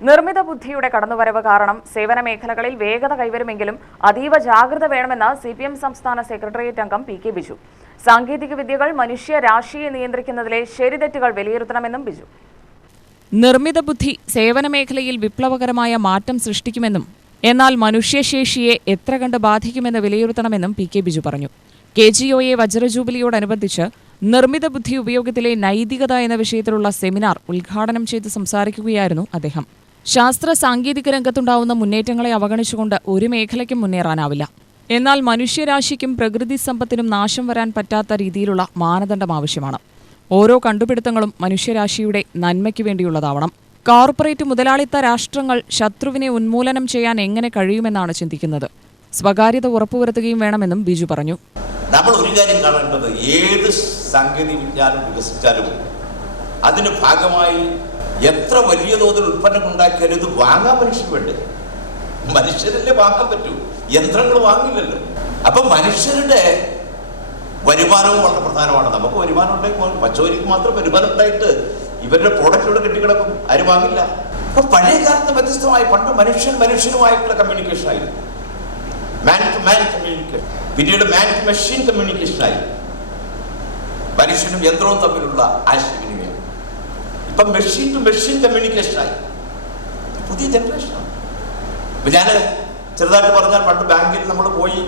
നിർമ്മിത ബുദ്ധിയുടെ കടന്നുവരവ് കാരണം സേവന മേഖലകളിൽ വേഗത കൈവരുമെങ്കിലും അതീവ ജാഗ്രത വേണമെന്ന് സിപിഎം സംസ്ഥാന സെക്രട്ടേറിയറ്റ് അംഗം പി.കെ. ബിജു. സാങ്കേതിക വിദ്യകൾ മനുഷ്യരാശിയെ നിയന്ത്രിക്കുന്നതിലെ ശരിതെറ്റുകൾ വിലയിരുത്തണമെന്നും ബിജു. നിർമ്മിത ബുദ്ധി സേവന മേഖലയിൽ വിപ്ലവകരമായ മാറ്റം സൃഷ്ടിക്കുമെന്നും എന്നാൽ മനുഷ്യശേഷിയെ എത്ര കണ്ട് ബാധിക്കുമെന്ന് വിലയിരുത്തണമെന്നും പി.കെ. ബിജു പറഞ്ഞു. KGOA വജ്രജൂബിലിയോടനുബന്ധിച്ച് നിർമ്മിത ബുദ്ധി ഉപയോഗത്തിലെ നൈതികത എന്ന വിഷയത്തിലുള്ള സെമിനാർ ഉദ്ഘാടനം ചെയ്ത് സംസാരിക്കുകയായിരുന്നു അദ്ദേഹം. ശാസ്ത്ര സാങ്കേതിക രംഗത്തുണ്ടാവുന്ന മുന്നേറ്റങ്ങളെ അവഗണിച്ചുകൊണ്ട് ഒരു മേഖലയ്ക്കും മുന്നേറാനാവില്ല. എന്നാൽ മനുഷ്യരാശിക്കും പ്രകൃതി സമ്പത്തിനും നാശം വരാൻ പറ്റാത്ത രീതിയിലുള്ള മാനദണ്ഡം ആവശ്യമാണ്. ഓരോ കണ്ടുപിടുത്തങ്ങളും മനുഷ്യരാശിയുടെ നന്മയ്ക്കു വേണ്ടിയുള്ളതാവണം. കോർപ്പറേറ്റ് മുതലാളിത്ത രാഷ്ട്രങ്ങൾ ശത്രുവിനെ ഉന്മൂലനം ചെയ്യാൻ എങ്ങനെ കഴിയുമെന്നാണ് ചിന്തിക്കുന്നത്. സ്വകാര്യത ഉറപ്പുവരുത്തുകയും വേണമെന്നും ബിജു പറഞ്ഞു. നമ്മൾ ഒരു കാര്യം കാണേണ്ടത്, ഏത് സാങ്കേതിക വിജ്ഞാനം വികസിച്ചാലും അതിന് ഭാഗമായി എത്ര വലിയ തോതിൽ ഉൽപ്പന്നം ഉണ്ടാക്കിയാലും ഇത് വാങ്ങാൻ മനുഷ്യർ വേണ്ടേ? മനുഷ്യരല്ലേ വാങ്ങാൻ പറ്റൂ, യന്ത്രങ്ങൾ വാങ്ങില്ലല്ലോ. അപ്പൊ മനുഷ്യരുടെ വരുമാനവും വളരെ പ്രധാനമാണ്. നമുക്ക് വരുമാനം ഉണ്ടായി, പച്ചവരിക്ക് മാത്രം വരുമാനം ഉണ്ടായിട്ട് ഇവരുടെ പ്രോഡക്റ്റുകൾ കെട്ടിക്കിടക്കും, ആരും വാങ്ങില്ല. അപ്പൊ പഴയ കാലത്ത് വ്യത്യസ്തമായി പണ്ട് മനുഷ്യനുമായിട്ടുള്ള കമ്മ്യൂണിക്കേഷൻ ആയിരുന്നു, മാൻ ടു മാൻ കമ്മ്യൂണിക്കേഷൻ. പിന്നീട് മാൻ ടു മെഷീൻ കമ്മ്യൂണിക്കേഷൻ ആയി, മനുഷ്യനും യന്ത്രവും തമ്മിലുള്ള ആശയവിനിമയം. ഇപ്പൊ മെഷീൻ ടു മെഷീൻ കമ്മ്യൂണിക്കേഷൻ ആയി, പുതിയ ജനറേഷനാണ്. ഇപ്പൊ ഞാൻ ചെറുതായിട്ട് പറഞ്ഞാൽ, പണ്ട് ബാങ്കിൽ നമ്മൾ പോയി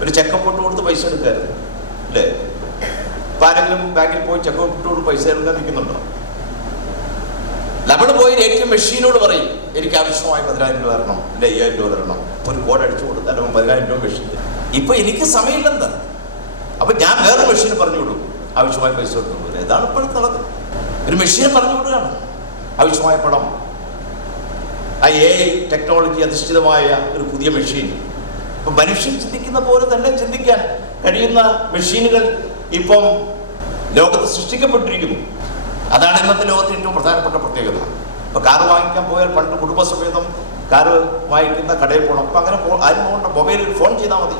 ഒരു ചെക്കപ്പ് ഇട്ട് കൊടുത്ത് പൈസ എടുക്കായിരുന്നു അല്ലേ? ഇപ്പൊ ആരെങ്കിലും ബാങ്കിൽ പോയി ചെക്കപ്പ് ഇട്ട് കൊടുത്ത് പൈസ എടുക്കാൻ നിൽക്കുന്നുണ്ടോ? നമ്മൾ പോയി ഏറ്റവും മെഷീനോട് പറയും, എനിക്ക് ആവശ്യമായ 10,000 രൂപ തരണം, എൻ്റെ 5,000 രൂപ തരണം. ഒരു കോഡ് അടിച്ചു കൊടുത്താൽ 10,000 രൂപ മെഷീൻ. ഇപ്പൊ എനിക്ക് സമയമില്ലെന്ന്, അപ്പൊ ഞാൻ വേറെ മെഷീന് പറഞ്ഞു വിടും, ആവശ്യമായ പൈസ കൊടുത്തു. ഇതാണ് ഇപ്പോഴത്തെ നടക്കുന്നത്. ഒരു മെഷീനെ പറഞ്ഞു വിടുകയാണ്, ആവശ്യമായ പണം. ആ AI ടെക്നോളജി അധിഷ്ഠിതമായ ഒരു പുതിയ മെഷീൻ. ഇപ്പൊ മനുഷ്യൻ ചിന്തിക്കുന്ന പോലെ തന്നെ ചിന്തിക്കാൻ കഴിയുന്ന മെഷീനുകൾ ഇപ്പം ലോകത്ത് സൃഷ്ടിക്കപ്പെട്ടിരിക്കുന്നു. അതാണ് ഇന്നത്തെ ലോകത്തെ ഏറ്റവും പ്രധാനപ്പെട്ട പ്രത്യേകത. ഇപ്പൊ കാറ് വാങ്ങിക്കാൻ പോയാൽ പണ്ട് കുടുംബസമേതം കാറ് വാങ്ങിക്കുന്ന കടയിൽ പോകണം. അപ്പൊ അങ്ങനെ ആരും പോകണ്ട, മൊബൈലിൽ ഫോൺ ചെയ്താൽ മതി.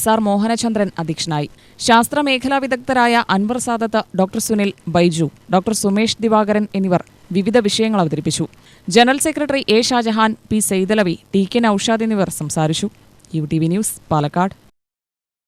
SR മോഹനചന്ദ്രൻ അധ്യക്ഷനായി. ശാസ്ത്രമേഖലാ വിദഗ്ധരായ അൻവർ സാദത്ത്, ഡോക്ടർ സുനിൽ, ബൈജു, ഡോക്ടർ സുമേഷ് ദിവാകരൻ എന്നിവർ വിവിധ വിഷയങ്ങൾ അവതരിപ്പിച്ചു. General secretary A. Shajahan, P. Saithalavi, TK Noushad എന്നിവർ സംസാരിച്ചു. UTV news, Palakkad.